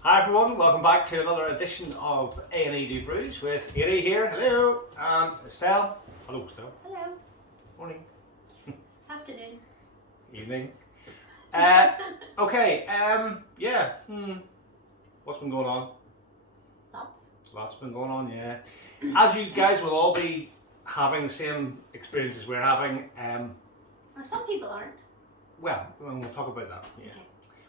Hi everyone, welcome back to another edition of A&E Do Brews with Eddie here, hello, and Estelle. Hello Estelle. Hello. Morning. Afternoon. Evening. Okay, what's been going on? Lots been going on, yeah. As you guys will all be having the same experiences we're having, Well, some people aren't. well, we'll talk about that, yeah. Okay.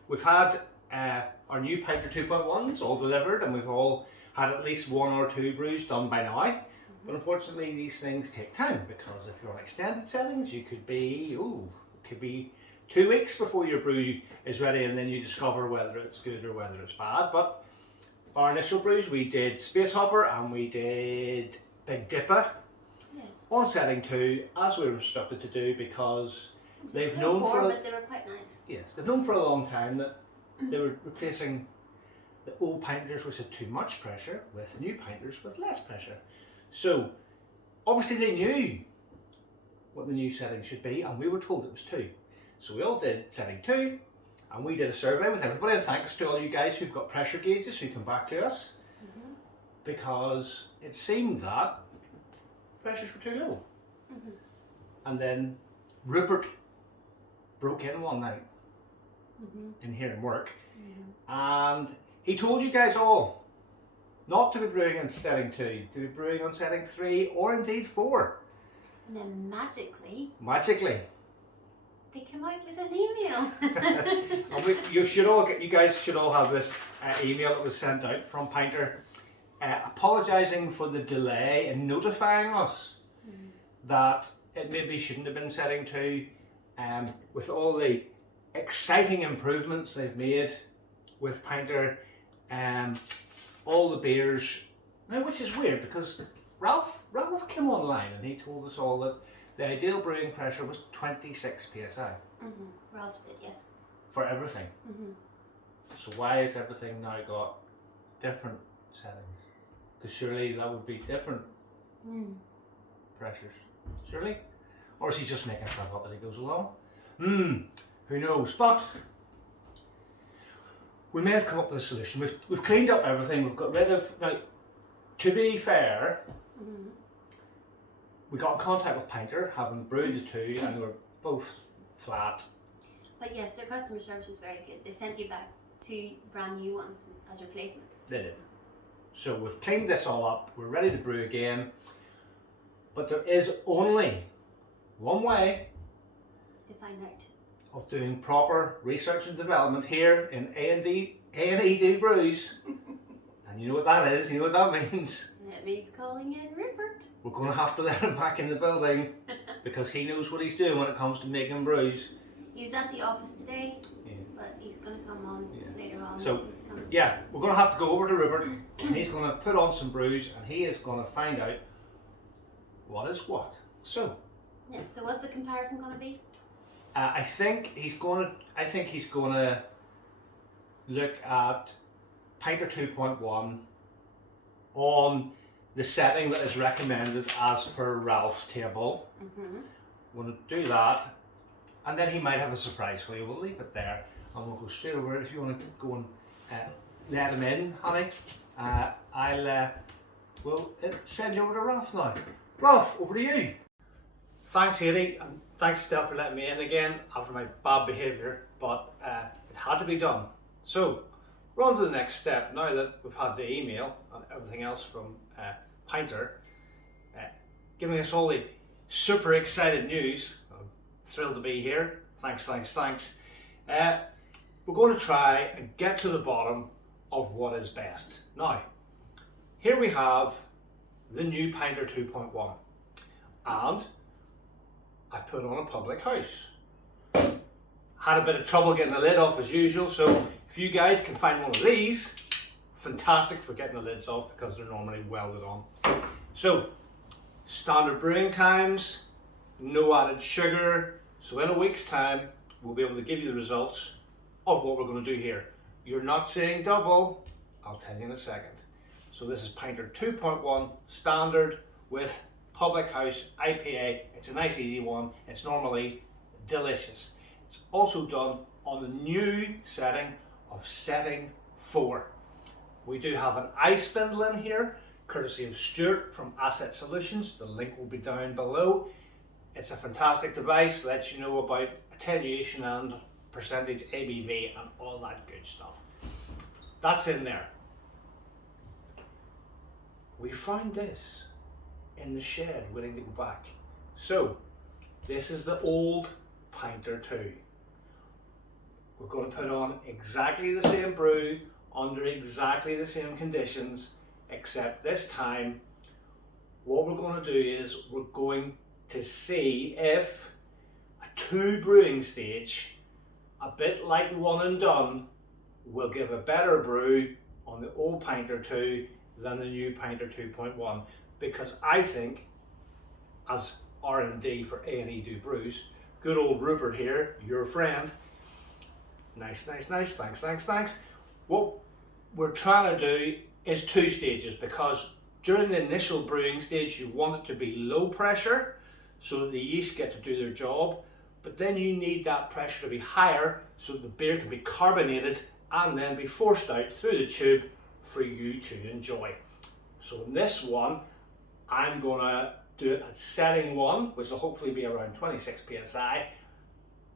We've had our new Pinter 2.1s all delivered, and we've all had at least one or two brews done by now. But unfortunately these things take time, because if you're on extended settings you could be, it could be 2 weeks before your brew is ready, and then you discover whether it's good or whether it's bad. But our initial brews, we did Space Hopper and we did Big Dipper Yes. on setting 2, as we were instructed to do, because they've So known warm, for but they were quite nice. yes, they've known for a long time that they were replacing the old pinters which had too much pressure with new pinters with less pressure. So obviously they knew what the new setting should be, and we were told it was 2. So we all did setting 2, and we did a survey with everybody, and thanks to all you guys who've got pressure gauges who come back to us, because it seemed that pressures were too low. And then Rupert broke in one night in here in work, and he told you guys all not to be brewing on setting 2, to be brewing on setting 3 or indeed 4. And then magically, They come out with an email. you guys should all have this email that was sent out from Pinter, apologising for the delay in notifying us that it maybe shouldn't have been setting 2, with all the exciting improvements they've made with Pinter, all the beers. Now, which is weird, because Ralph came online and he told us all that the ideal brewing pressure was 26 psi Ralph did, yes. for everything. So why has everything now got different settings? Because surely that would be different pressures, surely? Or is he just making stuff up as he goes along? Who knows? But we may have come up with a solution. We've cleaned up everything. We've got rid of, now, to be fair, we got in contact with Pinter, having brewed the 2, and they were both flat. But yes, their customer service was very good. They sent you back 2 brand new ones as replacements. They did. So we've cleaned this all up. We're ready to brew again. But there is only one way To find out. of doing proper research and development here in A&E Do Brews. And you know what that is, you know what that means. That means calling in Rupert. We're going to have to let him back in the building, because he knows what he's doing when it comes to making brews. He was at the office today, Yeah. but he's going to come on later on. So, He's coming. yeah, we're going to have to go over to Rupert, and he's going to put on some brews, and he is going to find out what is what. So, Yeah, so what's the comparison going to be? I think he's going to look at Pinter 2.1 on the setting that is recommended as per Ralph's table. We're going to do that, and then he might have a surprise for you. We'll leave it there, and we'll go straight over. If you want to go and let him in, honey, we'll send you over to Ralph now. Ralph, over to you. Thanks, Eddie, and thanks, Steph, for letting me in again after my bad behaviour, but it had to be done. So, we're on to the next step now that we've had the email and everything else from Pinter, giving us all the super excited news. I'm thrilled to be here. Thanks. We're going to try and get to the bottom of what is best. Now, here we have the new Pinter 2.1, and I put on a public house. Had a bit of trouble getting the lid off as usual, so if you guys can find one of these, fantastic for getting the lids off, because they're normally welded on. So, standard brewing times, no added sugar, so in a week's time we'll be able to give you the results of what we're going to do here. You're not seeing double, I'll tell you in a second. So this is Pinter 2.1 standard with Public House IPA. It's a nice easy one. It's normally delicious. It's also done on the new setting of setting 4. We do have an ispindle in here, courtesy of Stuart from Asset Solutions. The link will be down below. It's a fantastic device, lets you know about attenuation and percentage ABV and all that good stuff. That's in there. We found this in the shed waiting to go back. So this is the old Pinter 2. We're going to put on exactly the same brew under exactly the same conditions, except this time what we're going to do is we're going to see if a 2 brewing stage, a bit like one and done, will give a better brew on the old Pinter 2 than the new Pinter 2.1, because I think, as R&D for A&E Do Brews, good old Rupert here, your friend, nice, thanks. What we're trying to do is 2 stages, because during the initial brewing stage you want it to be low pressure so that the yeast get to do their job, but then you need that pressure to be higher so that the beer can be carbonated and then be forced out through the tube for you to enjoy. So in this one, I'm going to do it at setting 1, which will hopefully be around 26 psi,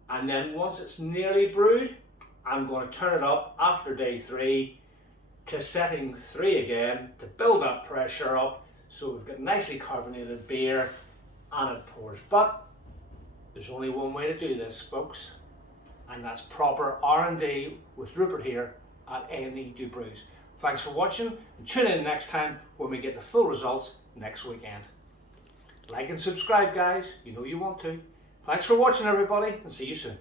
and then once it's nearly brewed, I'm going to turn it up after day 3 to setting 3 again to build that pressure up so we've got nicely carbonated beer and it pours. But there's only one way to do this, folks, and that's proper R&D with Rupert here at A&E Do Brews. Thanks for watching, and tune in next time when we get the full results next weekend. Like and subscribe, guys, you know you want to. Thanks for watching, everybody, and see you soon.